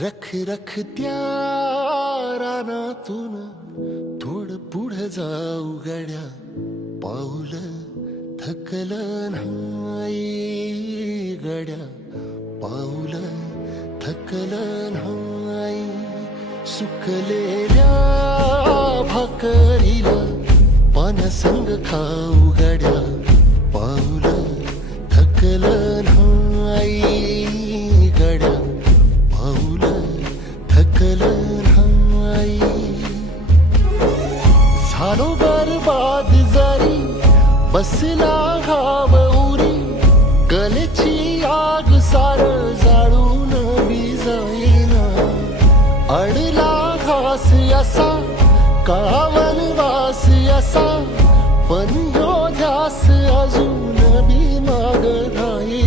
रख रख त्या रानातून थोडं पुढं जाऊ गड्या, पाऊल थकलं नाही गड्या, पाऊल थकलं नाही. सुकलेल्या भाकरीला पानसंग खाऊ गड्या, पाऊल थकलं नाही गड्या, पाऊल थकलं नाही. झालो बरबाद जरी बसला घाव उरी, कलेची आग सार जाळून विजाईना. अडला घास असा काळावन वास असा, पण ह्यो ध्यास अजून बी माग राही.